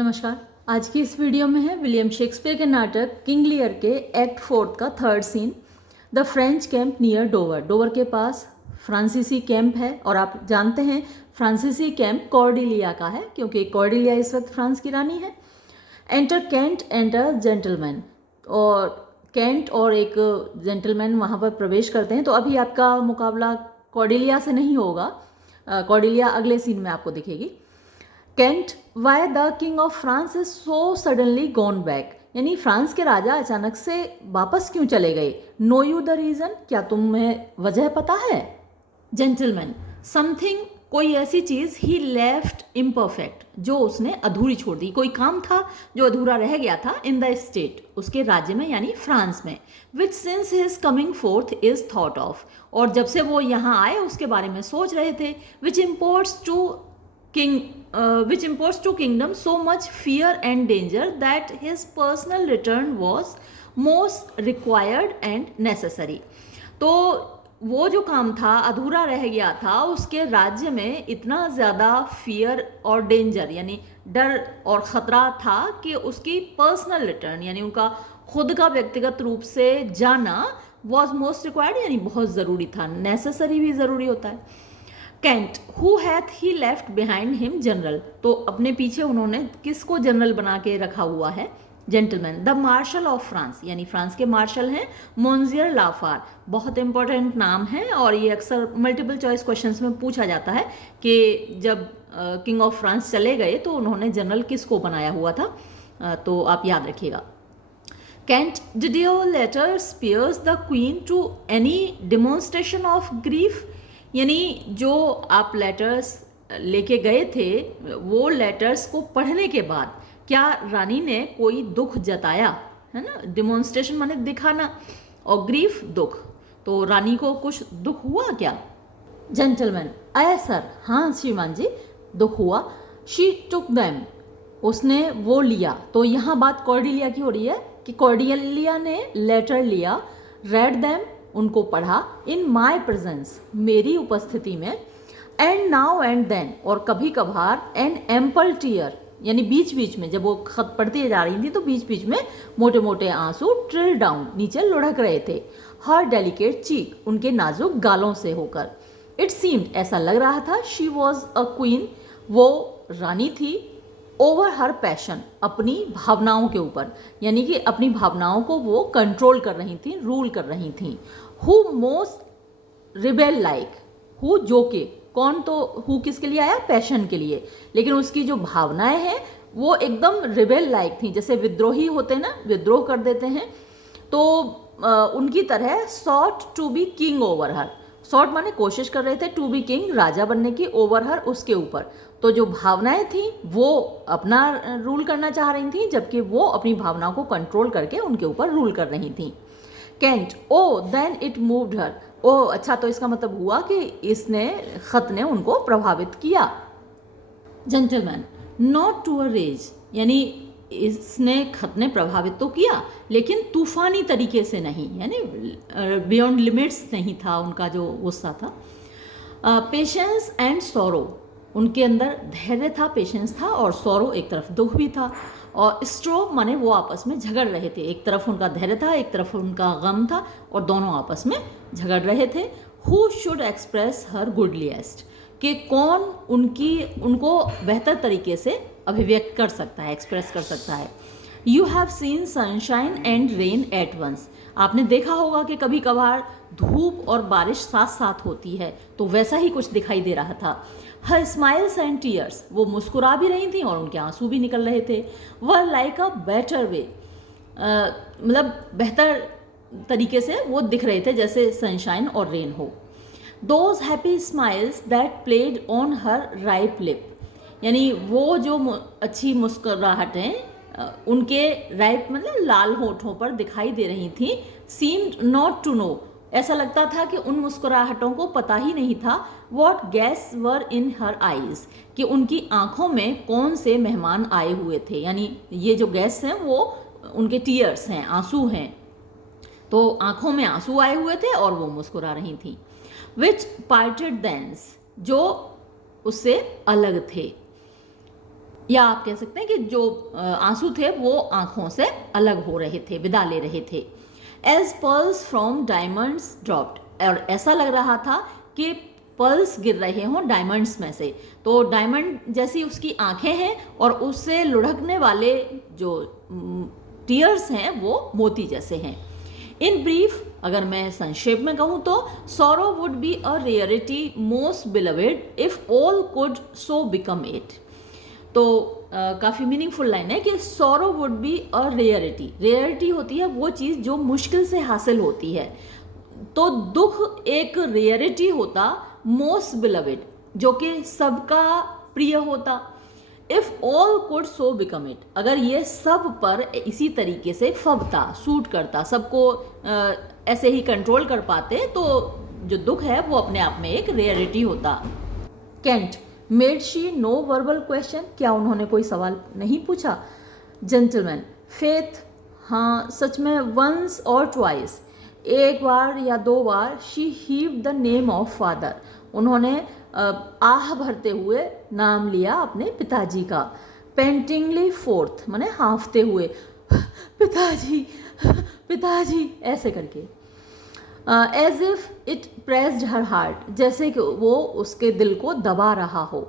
नमस्कार। आज की इस वीडियो में है विलियम शेक्सपियर के नाटक किंग लियर के एक्ट 4 का third scene, the French camp near Dover. Dover के पास फ्रांसीसी कैंप है और आप जानते हैं फ्रांसीसी कैंप कॉर्डिलिया का है क्योंकि कॉर्डिलिया इस वक्त फ्रांस की रानी है। Enter Kent and a gentleman, और कैंट और एक जेंटलमैन वहाँ पर प्रवेश करते हैं। तो अभी आपका मुकाबला कॉर्डिलिया से नहीं होगा, कॉर्डिलिया अगले सीन में आपको दिखेगी। Kent, why the king of France is so suddenly gone back, यानी फ्रांस के राजा अचानक से वापस क्यों चले गए। नो यू द रीजन, क्या तुम्हें वजह पता है। जेंटलमैन, समथिंग, कोई ऐसी चीज, ही लेफ्ट इम्परफेक्ट, जो उसने अधूरी छोड़ दी। कोई काम था जो अधूरा रह गया था इन द स्टेट, उसके राज्य में यानी फ्रांस में। Which since his coming forth is thought of, और जब से वो यहाँ आए उसके बारे में सोच रहे थे। Which imports to kingdom so much fear and danger that his personal return was most required and necessary। तो वो जो काम था अधूरा रह गया था, उसके राज्य में इतना ज़्यादा फियर और डेंजर यानी डर और ख़तरा था कि उसकी पर्सनल रिटर्न यानी उनका खुद का व्यक्तिगत रूप से जाना वॉज मोस्ट रिक्वायर्ड, यानी बहुत ज़रूरी था। नेसेसरी भी ज़रूरी होता है। Kent, who hath he left behind him general, तो अपने पीछे उन्होंने किसको जनरल बना के रखा हुआ है। Gentleman, the marshal of France, यानी फ्रांस के मार्शल हैं मोन्जियर लाफार। बहुत इंपॉर्टेंट नाम है और ये अक्सर मल्टीपल चॉइस क्वेश्चंस में पूछा जाता है कि जब किंग ऑफ फ्रांस चले गए तो उन्होंने जनरल किसको बनाया हुआ था, तो आप याद रखिएगा। Kent, did your letter spares the queen to any demonstration of grief, यानी जो आप लेटर्स लेके गए थे वो लेटर्स को पढ़ने के बाद क्या रानी ने कोई दुख जताया, है ना। डिमॉन्स्ट्रेशन माने दिखाना और ग्रीफ दुख, तो रानी को कुछ दुख हुआ क्या। जेंटलमैन, आया सर, हाँ श्रीमान जी दुख हुआ। शी टुक दैम, उसने वो लिया। तो यहाँ बात कॉर्डिलिया की हो रही है कि कॉर्डिलिया ने लेटर लिया, रेड दैम, उनको पढ़ा, इन माई प्रेजेंस, मेरी उपस्थिति में, एंड नाउ एंड देन, और कभी कभार, एंड एम्पल टीयर, यानी बीच बीच में जब वो खत पढ़ती जा रही थी तो बीच बीच में मोटे मोटे आंसू ट्रिल डाउन, नीचे लुढ़क रहे थे। हर डेलिकेट चीक, उनके नाजुक गालों से होकर। इट सीम्ड, ऐसा लग रहा था, शी वॉज अ क्वीन, वो रानी थी, ओवर हर पैशन, अपनी भावनाओं के ऊपर, यानी कि अपनी भावनाओं को वो कंट्रोल कर रही थी, रूल कर रही थी। Who most rebel like, who जो के, कौन, तो हु किसके लिए आया, पैशन के लिए, लेकिन उसकी जो भावनाएं हैं वो एकदम रिबेल लाइक थी, जैसे विद्रोही होते हैं ना, विद्रोह कर देते हैं, तो उनकी तरह sought to be king over her, sought माने कोशिश कर रहे थे, टू बी किंग राजा बनने की, ओवर हर उसके ऊपर। तो जो भावनाएं थी वो अपना रूल करना चाह रही थी, जबकि वो अपनी भावनाओं को कंट्रोल करके उनके ऊपर रूल कर रही थी। Kent, O then it moved her, O अच्छा, तो इसका मतलब हुआ कि इसने खत ने उनको प्रभावित किया। Gentleman, not to a rage, यानी इसने खत ने प्रभावित तो किया लेकिन तूफानी तरीके से नहीं, यानी बियॉन्ड लिमिट्स नहीं था उनका जो गुस्सा था। पेशेंस एंड सॉरो, उनके अंदर धैर्य था, पेशेंस था, और सॉरो एक तरफ दुख भी था। और स्ट्रोक माने वो आपस में झगड़ रहे थे, एक तरफ उनका धैर्य था, एक तरफ उनका गम था, और दोनों आपस में झगड़ रहे थे। हु शुड एक्सप्रेस हर गुडलीस्ट, कि कौन उनको बेहतर तरीके से अभिव्यक्त कर सकता है, एक्सप्रेस कर सकता है। You have seen sunshine and rain at once, आपने देखा होगा कि कभी कभार धूप और बारिश साथ साथ होती है, तो वैसा ही कुछ दिखाई दे रहा था। हर स्माइल्स एंड टीयर्स, वो मुस्कुरा भी रही थी और उनके आंसू भी निकल रहे थे। वह लाइक अ बेटर वे, मतलब बेहतर तरीके से वो दिख रहे थे, जैसे सनशाइन और रेन हो। Those happy smiles that played on her ripe lip, यानी वो जो अच्छी मुस्कुराहटें उनके राइप मतलब लाल होठों पर दिखाई दे रही थी। सीम्ड नॉट टू नो, ऐसा लगता था कि उन मुस्कुराहटों को पता ही नहीं था। What guest were in her eyes, कि उनकी आंखों में कौन से मेहमान आए हुए थे, यानी ये जो गेस्ट हैं वो उनके टीयर्स हैं, आंसू हैं, तो आंखों में आंसू आए हुए थे और वो मुस्कुरा रही थी। विच पार्टेड देंस, जो उससे अलग थे। या आप कह सकते हैं कि जो आंसू थे वो आंखों से अलग हो रहे थे, विदा ले रहे थे। As pearls from diamonds dropped, और ऐसा लग रहा था कि पर्ल्स गिर रहे हों डायमंड्स में से। तो डायमंड जैसी उसकी आंखें हैं और उससे लुढ़कने वाले जो टीयर्स हैं वो मोती जैसे हैं। इन ब्रीफ, अगर मैं संक्षेप में कहूँ तो, sorrow would be a rarity most beloved if all could so become it. तो काफ़ी मीनिंगफुल लाइन है कि sorrow would be a rarity. Rarity होती है वो चीज़ जो मुश्किल से हासिल होती है, तो दुख एक रेयरिटी होता, मोस्ट बिलवेड जो कि सबका प्रिय होता। If all could so become it, अगर ये सब पर इसी तरीके से फबता, सूट करता, सबको ऐसे ही कंट्रोल कर पाते, तो जो दुख है वो अपने आप में एक रेयरिटी होता। Kent, made she no verbal question, क्या उन्होंने कोई सवाल नहीं पूछा? जेंटलमैन, फेथ, हाँ सच में, वंस और ट्वाइस, एक बार या दो बार, she heaved the name of father, उन्होंने आह भरते हुए नाम लिया अपने पिताजी का। पेंटिंगली फोर्थ, माने हांफते हुए, पिताजी पिताजी ऐसे करके। As if it pressed her heart, जैसे कि वो उसके दिल को दबा रहा हो।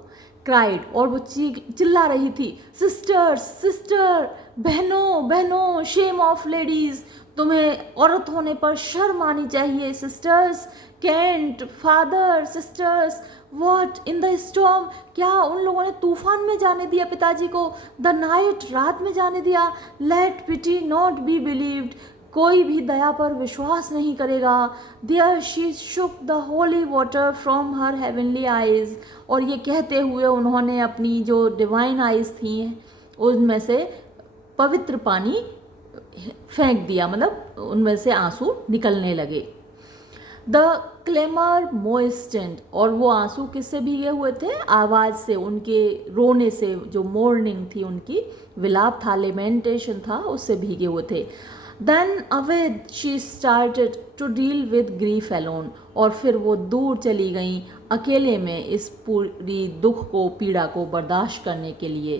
क्राइड, और वो चिल्ला रही थी, सिस्टर्स सिस्टर, बहनों बहनों, शेम ऑफ लेडीज, तुम्हें औरत होने पर शर्म आनी चाहिए। Sisters, Kent, father, sisters, what in the storm, क्या उन लोगों ने तूफान में जाने दिया पिताजी को? द नाइट, रात में जाने दिया। Let pity not be believed, कोई भी दया पर विश्वास नहीं करेगा। There she shook the holy water from her heavenly eyes, और ये कहते हुए उन्होंने अपनी जो डिवाइन आइज थी उनमें से पवित्र पानी फेंक दिया, मतलब उनमें से आंसू निकलने लगे। द क्लेमर मोइस्टेंड, और वो आंसू किससे भीगे हुए थे? आवाज़ से, उनके रोने से, जो मोर्निंग थी उनकी, विलाप था, लेमेंटेशन था, उससे भीगे हुए थे। Then away she started to deal with grief alone, और फिर वो दूर चली गई अकेले में इस पूरी दुख को, पीड़ा को बर्दाश्त करने के लिए।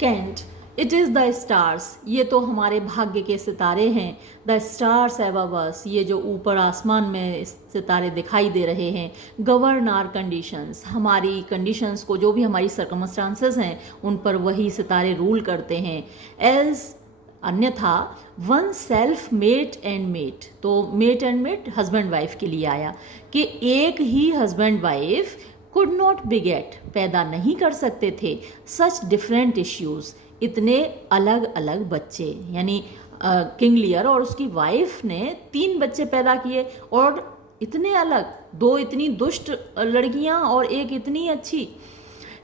Kent, it is the stars, ये तो हमारे भाग्य के सितारे हैं। द स्टार्स अबव अस, ये जो ऊपर आसमान में सितारे दिखाई दे रहे हैं। गवर्न आर कंडीशंस, हमारी कंडीशंस को, जो भी हमारी सर्कमस्टांसेस हैं उन पर वही सितारे रूल करते हैं। एज, अन्यथा, one self mate and mate, तो mate and mate husband wife के लिए आया कि एक ही husband wife could not beget, पैदा नहीं कर सकते थे, सच डिफरेंट इश्यूज़, इतने अलग अलग बच्चे। यानी किंग लियर और उसकी वाइफ ने 3 बच्चे पैदा किए, और इतने अलग, 2 इतनी दुष्ट लड़कियां और एक इतनी अच्छी।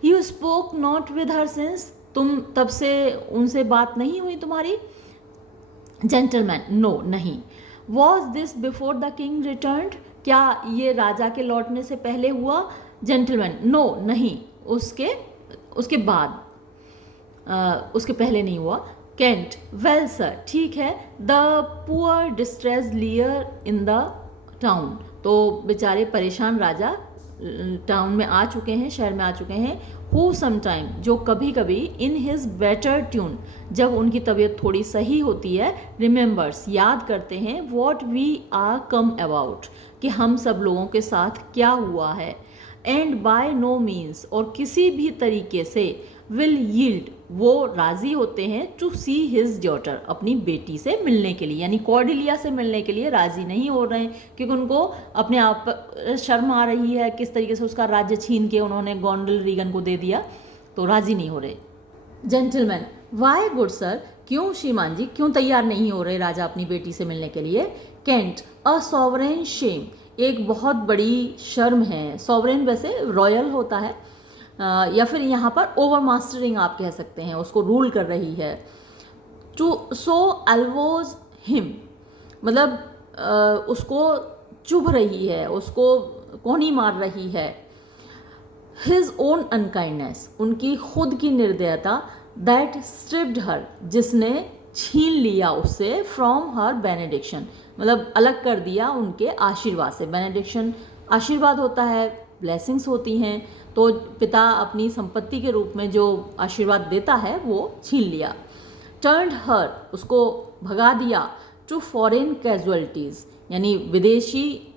You spoke not with her since, तुम तब से उनसे बात नहीं हुई तुम्हारी? जेंटलमैन, नो, नहीं। Was this before the king returned, क्या ये राजा के लौटने से पहले हुआ? जेंटलमैन, नो, नहीं, उसके बाद, उसके पहले नहीं हुआ। कैंट, वेल सर, ठीक है। The poor distress लियर in the town, तो बेचारे परेशान राजा टाउन में आ चुके हैं, शहर में आ चुके हैं। हु समटाइम, जो कभी कभी, इन हिज बेटर ट्यून, जब उनकी तबीयत थोड़ी सही होती है, रिमेंबर्स, याद करते हैं, what we are come about, कि हम सब लोगों के साथ क्या हुआ है। एंड बाय नो मीन्स, और किसी भी तरीके से, विल यील्ड, वो राज़ी होते हैं, टू सी हिज डॉटर, अपनी बेटी से मिलने के लिए, यानी कॉर्डिलिया से मिलने के लिए राज़ी नहीं हो रहे हैं, क्योंकि उनको अपने आप शर्म आ रही है, किस तरीके से उसका राज्य छीन के उन्होंने गोंडल रीगन को दे दिया, तो राज़ी नहीं हो रहे। जेंटलमैन, वाई गुड सर, क्यों श्रीमान जी, क्यों तैयार नहीं हो रहे राजा अपनी बेटी से मिलने के लिए? कैंट, अ सॉवरेन शेम, एक बहुत बड़ी शर्म है। सॉवरेन वैसे रॉयल होता है, या फिर यहाँ पर ओवर मास्टरिंग आप कह सकते हैं, उसको रूल कर रही है। टू सो अल्वोज हिम, मतलब उसको चुभ रही है, उसको कोहनी मार रही है। हिज ओन अनकाइंडनेस, उनकी खुद की निर्दयता। दैट स्ट्रिप्ड हर, जिसने छीन लिया उससे, फ्रॉम हर बेनेडिक्शन, मतलब अलग कर दिया उनके आशीर्वाद से। बेनेडिक्शन आशीर्वाद होता है, ब्लेसिंग्स होती हैं, तो पिता अपनी संपत्ति के रूप में जो आशीर्वाद देता है वो छीन लिया। टर्न्ड हर, उसको भगा दिया, टू फॉरेन कैजुअलिटीज़, यानी विदेशी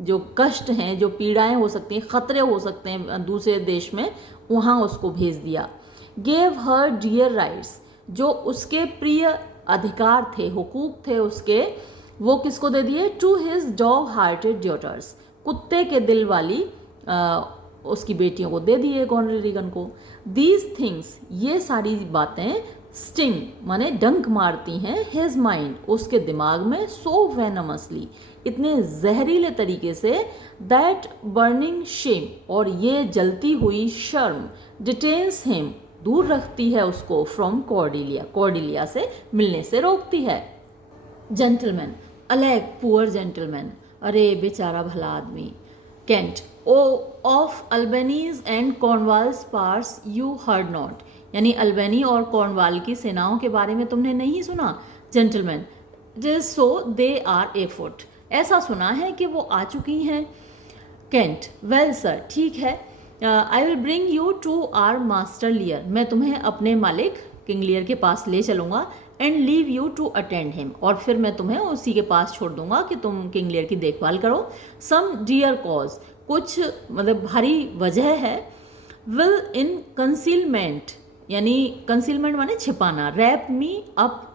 जो कष्ट हैं, जो पीड़ाएं हो सकती हैं, ख़तरे हो सकते हैं दूसरे देश में, वहाँ उसको भेज दिया। गेव हर डियर राइट्स, जो उसके प्रिय अधिकार थे, हुकूक थे उसके, वो किसको दे दिए? To his dog hearted daughters, कुत्ते के दिल वाली उसकी बेटियों को दे दिए रोनाल्ड रीगन को। दीज थिंग्स, ये सारी बातें स्टिंग माने डंक मारती हैं, हिज माइंड, उसके दिमाग में, सो वेनमसली, इतने जहरीले तरीके से, दैट बर्निंग शेम, और ये जलती हुई शर्म, डिटेन्स हिम, दूर रखती है उसको, फ्रॉम कॉर्डेलिया, कॉर्डेलिया से मिलने से रोकती है। जेंटलमैन, अलैग पुअर जेंटलमैन, अरे बेचारा भला आदमी। Kent, O of Albany's and Cornwall's powers you heard not, यानी अल्बेनी और कॉर्नवाल की सेनाओं के बारे में तुमने नहीं सुना। जेंटलमैन, जिस सो दे आर एफुट, ऐसा सुना है कि वो आ चुकी हैं। कैंट, वेल सर, ठीक है, I will bring you to our master Lear, मैं तुम्हें अपने मालिक किंग लियर के पास ले चलूँगा, and leave you to attend him, और फिर मैं तुम्हें उसी के पास छोड़ दूंगा कि तुम किंग लियर की देखभाल करो। सम डियर कॉज, कुछ मतलब भारी वजह है। विल इन कंसीलमेंट, यानी कंसीलमेंट माने छिपाना। Wrap me up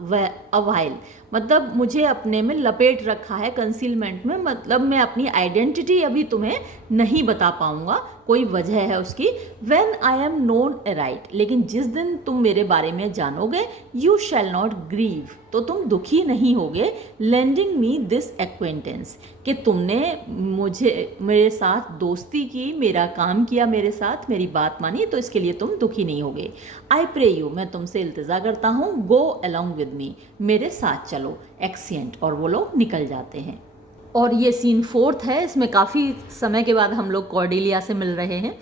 a while, मतलब मुझे अपने में लपेट रखा है। कंसीलमेंट में मतलब मैं अपनी आइडेंटिटी अभी तुम्हें नहीं बता पाऊंगा, कोई वजह है उसकी। When I am known right, लेकिन जिस दिन तुम मेरे बारे में जानोगे, यू शैल नॉट ग्रीव, तो तुम दुखी नहीं होगे। लेंडिंग मी दिस एक्वेंटेंस, कि तुमने मुझे मेरे साथ दोस्ती की, मेरा काम किया मेरे साथ, मेरी बात मानी, तो इसके लिए तुम दुखी नहीं होगे। आई प्रे यू, मैं तुमसे इल्तिजा करता हूँ, गो अलॉन्ग विद मी, मेरे साथ चलो। एक्सिएंट, और वो लोग निकल जाते हैं। और ये सीन 4 है, इसमें काफ़ी समय के बाद हम लोग कॉर्डेलिया से मिल रहे हैं।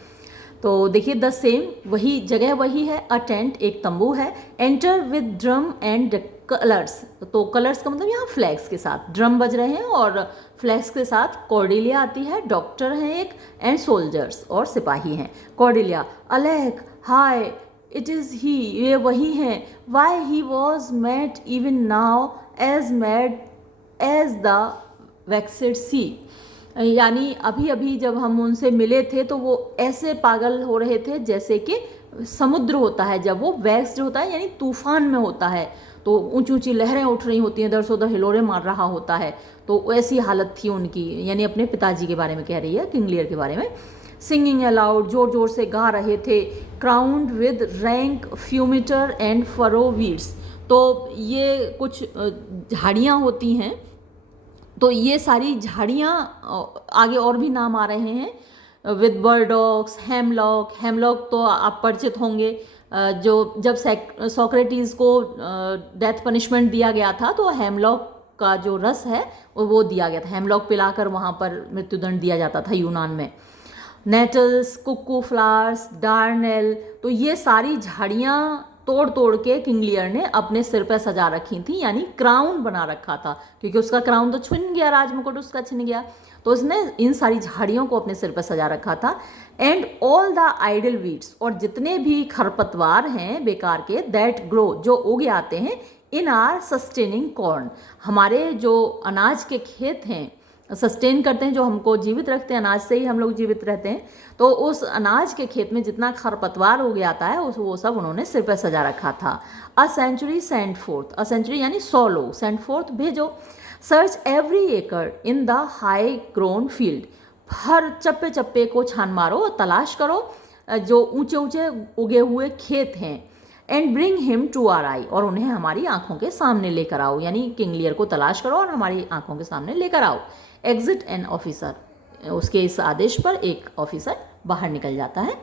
तो देखिए द सेम, वही जगह वही है, अ टेंट, एक तंबू है। Enter with drum and colours, तो कलर्स का मतलब यहाँ फ्लैग्स के साथ, ड्रम बज रहे हैं और फ्लैग्स के साथ कॉर्डेलिया आती है। डॉक्टर हैं एक, एंड सोल्जर्स, और सिपाही हैं। कॉर्डेलिया, अलैक, हाय, इट इज़ ही, ये वही हैं। Why he was met even now as mad as the vexed sea, यानी अभी अभी जब हम उनसे मिले थे तो वो ऐसे पागल हो रहे थे जैसे कि समुद्र होता है जब वो वैक्स्ड होता है, यानी तूफान में होता है, तो ऊंची ऊंची लहरें उठ रही होती हैं, दर सो दर हिलोरे मार रहा होता है, तो ऐसी हालत थी उनकी। यानी अपने पिताजी के बारे में कह रही है, किंग लियर के बारे में। सिंगिंग अलाउड, जोर जोर से गा रहे थे। Crowned with rank fumiter and furrow weeds, तो ये कुछ झाड़ियाँ होती हैं, तो ये सारी झाड़ियाँ, आगे और भी नाम आ रहे हैं। विद बर्डॉक्स, हेमलॉक, हेमलॉक तो आप परिचित होंगे, जो जब सोक्रेटिस को डेथ पनिशमेंट दिया गया था तो हेमलॉक का जो रस है वो दिया गया था, हेमलॉक पिलाकर वहाँ पर मृत्युदंड दिया जाता था यूनान में। नेटल्स, कुक्कू फ्लावर्स, डार्नेल, तो ये सारी झाड़ियाँ तोड़ तोड़ के किंग लियर ने अपने सिर पर सजा रखी थी, यानी क्राउन बना रखा था, क्योंकि उसका क्राउन तो छिन गया, राजमुकुट उसका छिन गया, तो उसने इन सारी झाड़ियों को अपने सिर पर सजा रखा था। And all the idle weeds, और जितने भी खरपतवार हैं बेकार के, दैट ग्रो, जो उग आते हैं, इन आर सस्टेनिंग कॉर्न, हमारे जो अनाज के खेत हैं, सस्टेन करते हैं, जो हमको जीवित रखते हैं, अनाज से ही हम लोग जीवित रहते हैं, तो उस अनाज के खेत में जितना खरपतवार उग आता है वो सब उन्होंने सिर पर सजा रखा था। A century send forth, a century यानी 100 लोग, सेंड फोर्थ भेजो। Search every acre in the high grown field, हर चप्पे चप्पे को छान मारो, तलाश करो जो ऊंचे ऊंचे उगे हुए खेत हैं। And bring him to our eye, और उन्हें हमारी आंखों के सामने लेकर आओ, यानी किंग लियर को तलाश करो और हमारी आंखों के सामने लेकर आओ। एग्जिट एन ऑफिसर, उसके इस आदेश पर एक ऑफिसर बाहर निकल जाता है।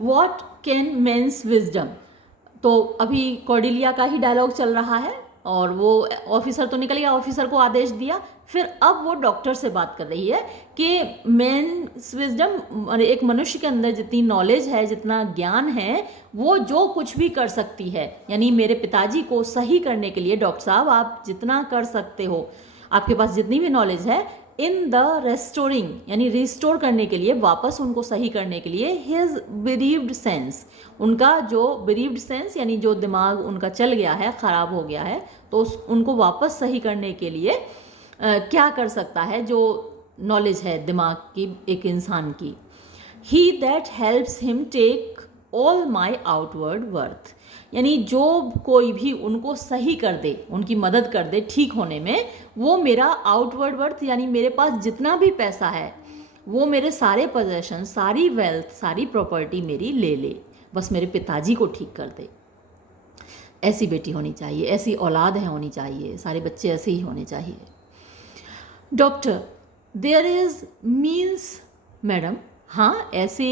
वॉट कैन मेन्स विजडम, तो अभी कॉर्डेलिया का ही डायलॉग चल रहा है और वो ऑफिसर तो निकल गया, ऑफिसर को आदेश दिया, फिर अब वो डॉक्टर से बात कर रही है कि मेन्स विजडम, एक मनुष्य के अंदर जितनी नॉलेज है, जितना ज्ञान है, वो जो कुछ भी कर सकती है, यानी मेरे पिताजी को सही करने के लिए डॉक्टर साहब आप जितना कर सकते हो, आपके पास जितनी भी नॉलेज है, इन द रेस्टोरिंग यानी रिस्टोर करने के लिए, वापस उनको सही करने के लिए, हिज बिरीव्ड सेंस, उनका जो बिरीव्ड सेंस यानी जो दिमाग उनका चल गया है, ख़राब हो गया है, तो उनको वापस सही करने के लिए क्या कर सकता है जो नॉलेज है दिमाग की एक इंसान की। He that helps him take all my outward worth, यानी जो कोई भी उनको सही कर दे, उनकी मदद कर दे ठीक होने में, वो मेरा आउटवर्ड वर्थ यानी मेरे पास जितना भी पैसा है, वो मेरे सारे पोजेशन, सारी वेल्थ, सारी प्रॉपर्टी मेरी ले ले, बस मेरे पिताजी को ठीक कर दे। ऐसी बेटी होनी चाहिए, ऐसी औलाद है होनी चाहिए, सारे बच्चे ऐसे ही होने चाहिए। Doctor, there is means madam, हाँ ऐसे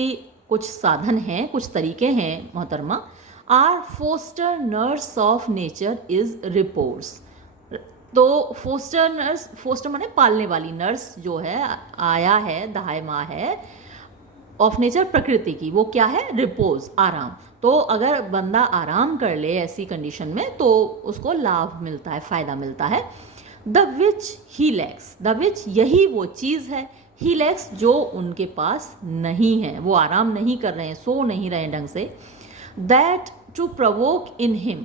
कुछ साधन हैं, कुछ तरीके हैं मोहतरमा। Our foster nurse of nature is reports, तो फोस्टर नर्स, फोस्टर माने पालने वाली, नर्स जो है, आया है, दहाई माँ है, ऑफ नेचर प्रकृति की, वो क्या है, रिपोज, आराम। तो अगर बंदा आराम कर ले ऐसी कंडीशन में तो उसको लाभ मिलता है, फ़ायदा मिलता है। The which he lakhs, the which यही वो चीज़ है, ही लैक्स जो उनके पास नहीं है, वो आराम नहीं कर रहे हैं, सो नहीं रहे हैं ढंग से। That to provoke in him,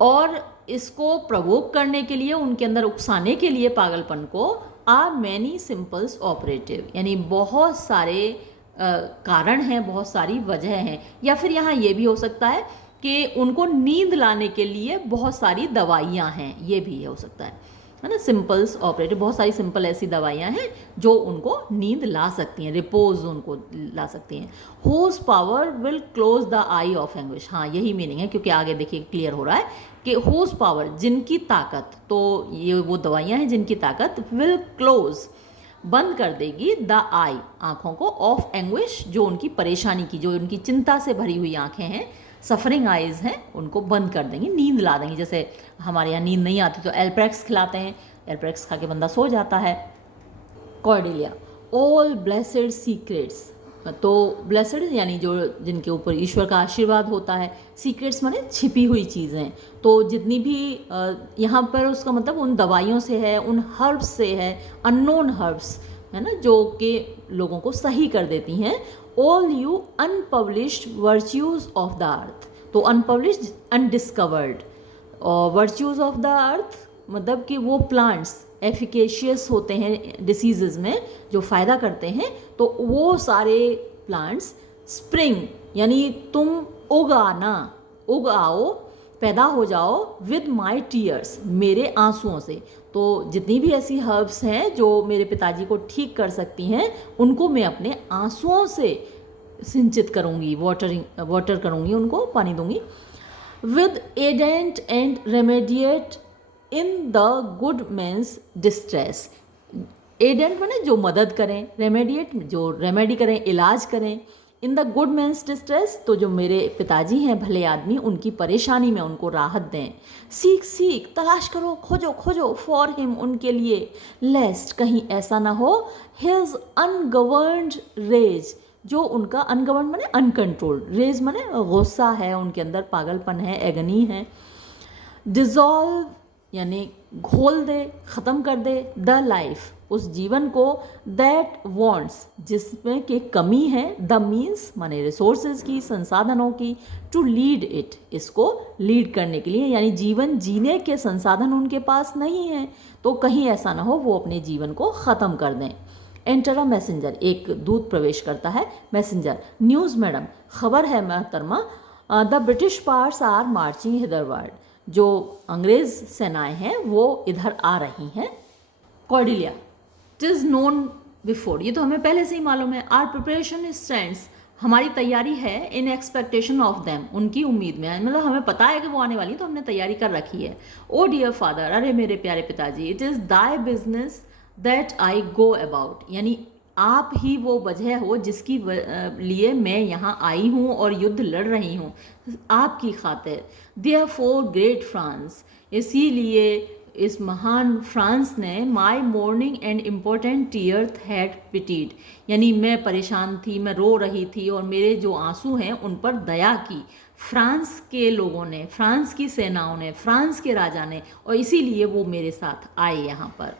और इसको प्रवोक करने के लिए, उनके अंदर उकसाने के लिए पागलपन को, आर मैनी सिंपल्स ऑपरेटिव, यानी बहुत सारे कारण हैं, बहुत सारी वजह हैं। या फिर यहाँ ये भी हो सकता है कि उनको नींद लाने के लिए बहुत सारी दवाइयाँ हैं, ये भी हो सकता है ना। सिंपल्स ऑपरेटिव, बहुत सारी सिंपल ऐसी दवाइयाँ हैं जो उनको नींद ला सकती हैं, रिपोज उनको ला सकती हैं। Whose power will close the eye of anguish, हाँ यही मीनिंग है, क्योंकि आगे देखिए क्लियर हो रहा है कि होज पावर जिनकी ताकत, तो ये वो दवाइयाँ हैं जिनकी ताकत, विल क्लोज बंद कर देगी, द आई आँखों को, ऑफ एंग्विश जो उनकी परेशानी की, जो उनकी चिंता से भरी हुई आँखें हैं, सफरिंग आइज़ हैं, उनको बंद कर देंगी, नींद ला देंगी। जैसे हमारे यहाँ नींद नहीं आती तो एल्प्रेक्स खिलाते हैं, एल्प्रेक्स खा के बंदा सो जाता है। कॉर्डेलिया, ऑल ब्लेसेड सीक्रेट्स, तो ब्लेसड यानी जो जिनके ऊपर ईश्वर का आशीर्वाद होता है, सीक्रेट्स माने छिपी हुई चीज़ें, तो जितनी भी यहाँ पर उसका मतलब उन दवाइयों से है, उन हर्ब्स से है, अननोन हर्ब्स है ना, जो कि लोगों को सही कर देती हैं। All you unpublished virtues of the earth, तो अनपब्लिश्ड अनडिस्कवर्ड, और वर्च्यूज़ ऑफ द अर्थ मतलब कि वो प्लांट्स एफिकेशियस होते हैं डिसीज़ में, जो फ़ायदा करते हैं, तो वो सारे प्लांट्स, स्प्रिंग यानी तुम उगाना, उगाओ, पैदा हो जाओ, विद माई टीयर्स मेरे आंसुओं से। तो जितनी भी ऐसी हर्ब्स हैं जो मेरे पिताजी को ठीक कर सकती हैं, उनको मैं अपने आंसुओं से सिंचित करूँगी, वाटर करूँगी, उनको पानी दूँगी। With aidant and remediate in the good man's distress, aidant माने जो मदद करें, रेमेडिएट जो रेमेडी करें, इलाज करें, in the good man's distress तो जो मेरे पिताजी हैं भले आदमी, उनकी परेशानी में उनको राहत दें। सीख सीख तलाश करो, खोजो खोजो, फॉर हिम उनके लिए, लेस्ट कहीं ऐसा ना हो, हिज अनगवर्नड रेज जो उनका, अनगवर्न माने अनकंट्रोल्ड, रेज माने गुस्सा है उनके अंदर, पागलपन है, एगनी है। डिज़ोल्व यानी घोल दे, ख़त्म कर दे, द लाइफ उस जीवन को, दैट वांट्स जिसमें कि कमी है, द मीन्स माने रिसोर्सेज की, संसाधनों की, टू लीड इट इसको लीड करने के लिए, यानी जीवन जीने के संसाधन उनके पास नहीं है, तो कहीं ऐसा ना हो वो अपने जीवन को ख़त्म कर दें। एंटर अ मैसेंजर, एक दूत प्रवेश करता है। मैसेंजर, न्यूज़ मैडम, खबर है महतरमा, the British powers are marching hitherward, जो अंग्रेज सेनाएं हैं वो इधर आ रही हैं। Cordelia, it is known before, ये तो हमें पहले से ही मालूम है। आर प्रिपरेशन स्टैंड्स, हमारी तैयारी है, इन एक्सपेक्टेशन ऑफ देम उनकी उम्मीद में, मतलब हमें पता है कि वो आने वाली, तो हमने तैयारी कर रखी है। ओ डियर फादर, अरे मेरे प्यारे पिताजी, it is Dai business that I go about, यानी आप ही वो वजह हो जिसकी लिए मैं यहाँ आई हूँ और युद्ध लड़ रही हूँ आपकी खातिर। देयरफॉर ग्रेट फ्रांस, इसीलिए इस महान फ्रांस ने, my mourning and important tear had pitied, यानी मैं परेशान थी, मैं रो रही थी और मेरे जो आंसू हैं उन पर दया की फ्रांस के लोगों ने, फ्रांस की सेनाओं ने, फ्रांस के राजा ने, और इसीलिए वो मेरे साथ आए यहाँ पर।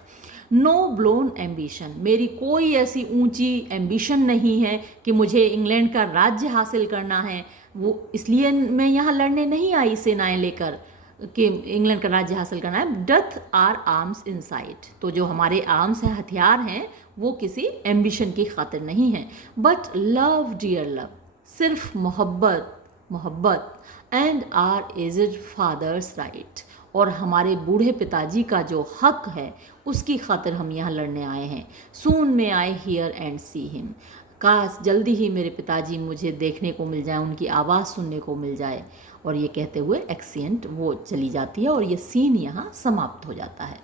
नो ब्लोन एम्बिशन, मेरी कोई ऐसी ऊंची एम्बिशन नहीं है कि मुझे इंग्लैंड का राज्य हासिल करना है, वो इसलिए मैं यहाँ लड़ने नहीं आई सेनाएं लेकर कि इंग्लैंड का राज्य हासिल करना है। Doth our arms incite, तो जो हमारे आर्म्स हैं, हथियार हैं, वो किसी एम्बिशन की खातिर नहीं है। बट लव डियर लव, सिर्फ मोहब्बत मोहब्बत, and our aged father's right, और हमारे बूढ़े पिताजी का जो हक है उसकी खातिर हम यहाँ लड़ने आए हैं। सून में I hear and see him, काश जल्दी ही मेरे पिताजी मुझे देखने को मिल जाए, उनकी आवाज़ सुनने को मिल जाए। और ये कहते हुए एक्सेंट वो चली जाती है और ये सीन यहाँ समाप्त हो जाता है।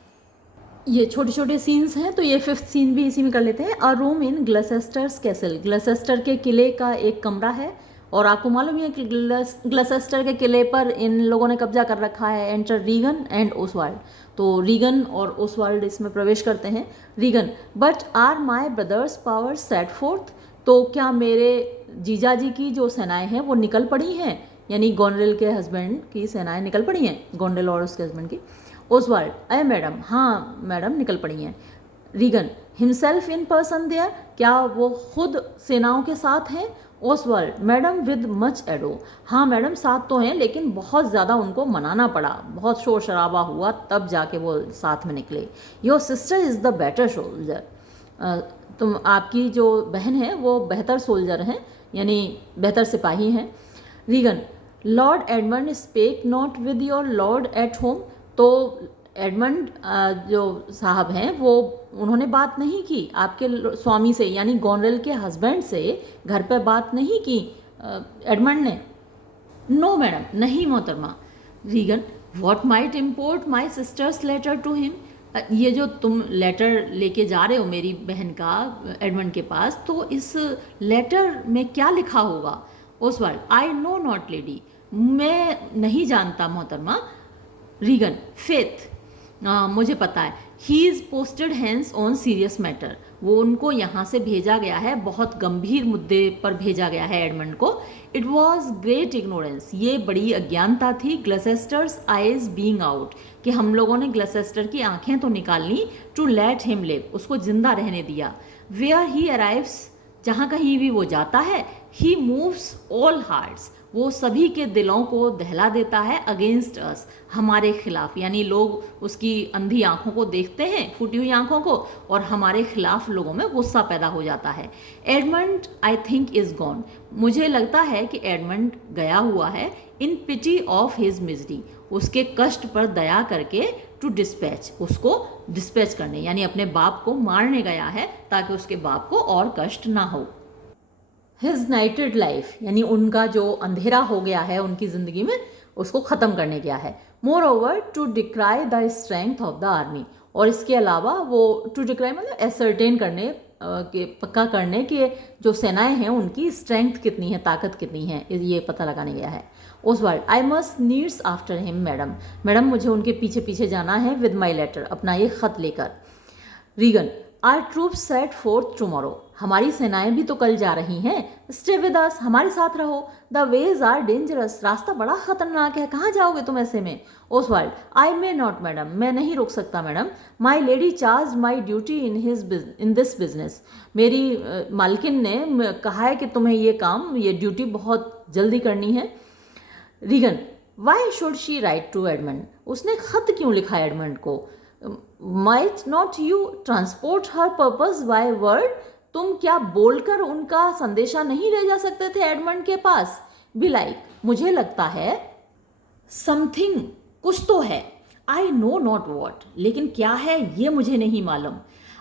ये छोटे छोटे सीन्स हैं, तो ये 5th सीन भी इसी में कर लेते हैं। अ रूम इन ग्लसेस्टर्स कैसल, ग्लसेस्टर के किले का एक कमरा है, और आपको मालूम है कि ग्लसेस्टर के किले पर इन लोगों ने कब्जा कर रखा है। एंटर रीगन एंड ओसवाल्ड, तो रीगन और ओसवाल्ड इसमें प्रवेश करते हैं। Regan, but are my brother's power set forth, तो क्या मेरे जीजा जी की जो सेनाएं हैं वो निकल पड़ी हैं, यानी गोनरेल के हस्बैंड की सेनाएं निकल पड़ी हैं, गोनरेल और उसके हस्बैंड की। ओसवाल्ड, अय मैडम, हाँ मैडम निकल पड़ी हैं। Regan, himself in person there, क्या वो खुद सेनाओं के साथ हैं। Oswald, madam with much ado, हाँ मैडम साथ तो हैं, लेकिन बहुत ज़्यादा उनको मनाना पड़ा, बहुत शोर शराबा हुआ तब जाके वो साथ में निकले। Your sister is the better soldier, तुम आपकी जो बहन है वो बेहतर सोल्जर हैं, यानी बेहतर सिपाही हैं। Regan, Lord Edmund spake not with your lord at home, तो एडमंड जो साहब हैं वो उन्होंने बात नहीं की आपके स्वामी से, यानी गोनरेल के हस्बैंड से घर पर बात नहीं की एडमंड ने। नो मैडम, नहीं मोहतरमा। Regan, what might import my sister's letter to him, ये जो तुम लेटर लेके जा रहे हो मेरी बहन का एडमंड के पास, तो इस लेटर में क्या लिखा होगा। Oswald, I know not lady, मैं नहीं जानता मोहतरमा। रीगन, फेथ, मुझे पता है। He is posted hence on serious matter, वो उनको यहाँ से भेजा गया है, बहुत गंभीर मुद्दे पर भेजा गया है एडमंड को। इट वॉज ग्रेट इग्नोरेंस, ये बड़ी अज्ञानता थी। ग्लसेस्टर्स आइज बीइंग आउट, कि हम लोगों ने ग्लसेस्टर की आंखें तो निकाल ली। टू लेट हिम लिव, उसको जिंदा रहने दिया। वेयर ही अराइव्स, जहाँ कहीं भी वो जाता है, ही मूव्स ऑल हार्ट्स, वो सभी के दिलों को दहला देता है। अगेंस्ट अस, हमारे खिलाफ, यानी लोग उसकी अंधी आंखों को देखते हैं, फूटी हुई आंखों को, और हमारे खिलाफ लोगों में गुस्सा पैदा हो जाता है। Edmund I think is gone, मुझे लगता है कि एडमंड गया हुआ है। इन पिटी ऑफ हिज मिजरी, उसके कष्ट पर दया करके। टू डिस्पैच, उसको डिस्पैच करने, यानी अपने बाप को मारने गया है ताकि उसके बाप को और कष्ट ना हो। हिज नाइटेड लाइफ, यानी उनका जो अंधेरा हो गया है उनकी ज़िंदगी में, उसको ख़त्म करने गया है। Moreover to descry the strength of the army, और इसके अलावा वो टू डिक्राई मतलब एसर्टेन करने के पक्का करने कि जो सेनाएं हैं उनकी स्ट्रेंथ कितनी है, ताकत कितनी है, ये पता लगाने गया है। Oswald, I must needs after him madam, madam मुझे उनके पीछे पीछे जाना है विद माई लेटर, अपना ये ख़त लेकर। Regan, our troop set forth tomorrow, हमारी सेनाएं भी तो कल जा रही हैं। स्टे विद अस, हमारे साथ रहो। द वेज आर डेंजरस, रास्ता बड़ा खतरनाक है, कहाँ जाओगे तुम ऐसे में। Oswald, I may not madam, मैं नहीं रुक सकता madam. My lady charge my duty in this business, मेरी मालकिन ने कहा है कि तुम्हें ये काम, ये ड्यूटी बहुत जल्दी करनी है। Regan, why should she write to Edmund, उसने खत क्यों लिखा एडमंड को। Might not you transport her purpose by word, तुम क्या बोलकर उनका संदेशा नहीं ले जा सकते थे एडमंड के पास। बी लाइक, मुझे लगता है। समथिंग, कुछ तो है। आई नो नॉट वॉट, लेकिन क्या है ये मुझे नहीं मालूम।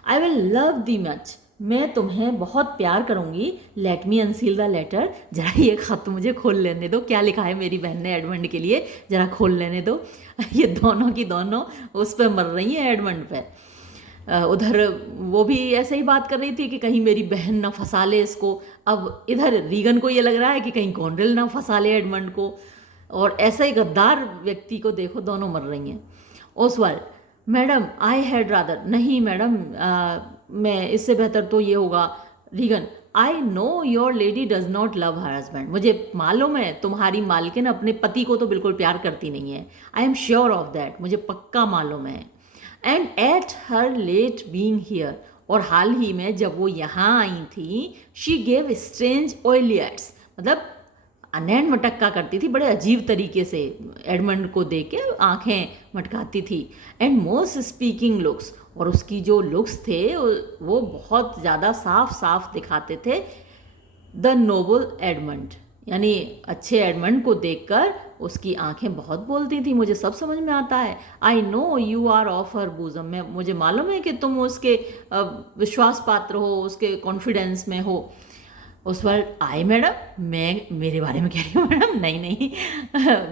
I will love the much, मैं तुम्हें बहुत प्यार करूंगी। लेट मी अनसील द लेटर, जरा ये खत मुझे खोल लेने दो, क्या लिखा है मेरी बहन ने एडमंड के लिए, जरा खोल लेने दो। ये दोनों की दोनों उस पर मर रही हैं, एडमंड पे। उधर वो भी ऐसे ही बात कर रही थी कि कहीं मेरी बहन ना फंसा ले इसको। अब इधर रीगन को ये लग रहा है कि कहीं गोनरेल ना फंसा ले एडमंड को, और ऐसा ही गद्दार व्यक्ति को देखो, दोनों मर रही हैं। Oswald, madam I had rather, नहीं मैडम मैं इससे बेहतर तो ये होगा। Regan, I know your lady does not love her husband, मुझे मालूम है तुम्हारी मालकिन अपने पति को तो बिल्कुल प्यार करती नहीं है। I am sure of that, मुझे पक्का मालूम है। And at her late being here, और हाल ही में जब वो यहाँ आई थी, शी गेव स्ट्रेंज ऑयलियट्स, मतलब अनैन मटक्का करती थी बड़े अजीब तरीके से, एडमंड को देख के आंखें मटकाती थी। एंड मोस्ट स्पीकिंग लुक्स, और उसकी जो लुक्स थे वो बहुत ज़्यादा साफ साफ दिखाते थे द नोबल एडमंड, यानी अच्छे एडमंड को देखकर उसकी आंखें बहुत बोलती थी, मुझे सब समझ में आता है। I know you are of her bosom, मैं मुझे मालूम है कि तुम उसके विश्वास पात्र हो, उसके कॉन्फिडेंस में हो। उस पर आई मैडम, मैं मेरे बारे में कह रही हूँ मैडम, नहीं नहीं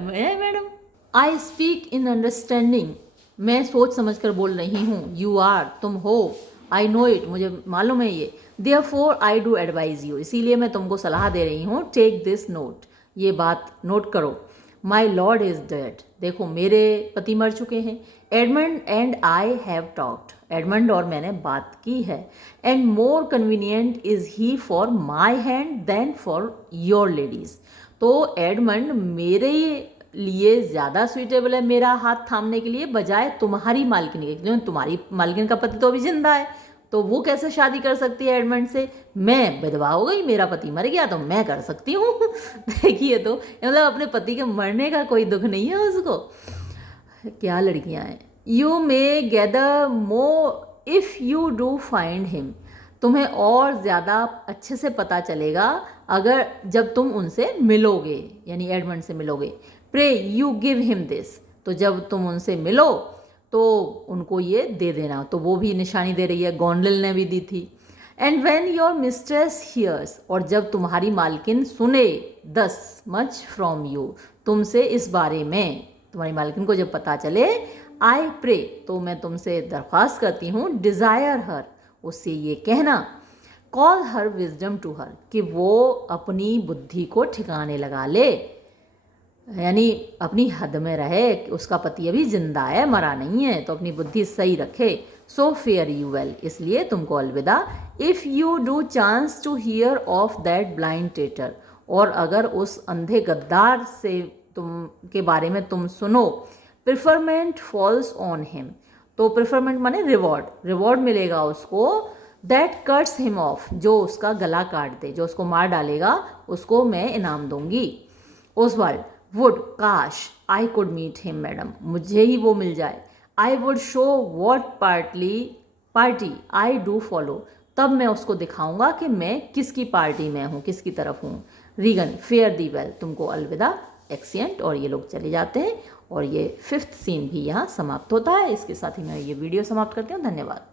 मैं madam. I speak in understanding, मैं सोच समझ कर बोल रही हूँ। यू आर, तुम हो। आई नो इट, मुझे मालूम है ये। Therefore I do advise you, इसीलिए मैं तुमको सलाह दे रही हूँ। टेक दिस नोट, ये बात नोट करो। माई लॉर्ड इज डेड, देखो मेरे पति मर चुके हैं। Edmund and I have talked, Edmund और मैंने बात की है। And more convenient is he for my hand than for your lady's, तो एडमंड मेरे लिए ज़्यादा सुइटेबल है मेरा हाथ थामने के लिए, बजाय तुम्हारी मालकिन के, क्योंकि तुम्हारी मालकिन का पति तो अभी जिंदा है, तो वो कैसे शादी कर सकती है एडमंड से? मैं विधवा हो गई, मेरा पति मर गया, तो मैं कर सकती हूँ देखिए, तो मतलब अपने पति के मरने का कोई दुख नहीं है उसको। क्या लड़कियां हैं। You may gather more if you do find him, तुम्हें और ज़्यादा अच्छे से पता चलेगा अगर जब तुम उनसे मिलोगे, यानी एडमंड से मिलोगे। Pray you give him this, तो जब तुम उनसे मिलो तो उनको ये दे देना, तो वो भी निशानी दे रही है, गोंडल ने भी दी थी। And when your mistress hears, और जब तुम्हारी मालकिन सुने, दस मच फ्रॉम यू, तुमसे इस बारे में, तुम्हारी मालकिन को जब पता चले, आई प्रे, तो मैं तुमसे दरख्वास्त करती हूँ, डिज़ायर हर, उससे ये कहना, call her wisdom to her, कि वो अपनी बुद्धि को ठिकाने लगा ले, यानी अपनी हद में रहे, उसका पति अभी जिंदा है, मरा नहीं है, तो अपनी बुद्धि सही रखे। सो फेयर यू वेल, इसलिए तुमको अलविदा। If you do chance to hear of that blind traitor, और अगर उस अंधे गद्दार से तुम के बारे में तुम सुनो, प्रिफरमेंट फॉल्स ऑन हिम, तो प्रिफरमेंट माने रिवॉर्ड, रिवॉर्ड मिलेगा उसको। दैट कट्स हिम ऑफ, जो उसका गला काट दे, जो उसको मार डालेगा, उसको मैं इनाम दूंगी। ओसवाल्ड, वुड, काश, I could meet him madam, मुझे ही वो मिल जाए। I would show what party I do follow, तब मैं उसको दिखाऊंगा कि मैं किसकी पार्टी में हूँ, किसकी तरफ हूँ। रीगन, फेयर दी वेल, तुमको अलविदा। एक्सियंट, और ये लोग चले जाते हैं, और ये 5th सीन भी यहाँ समाप्त होता है। इसके साथ ही मैं ये वीडियो समाप्त करती हूँ। धन्यवाद।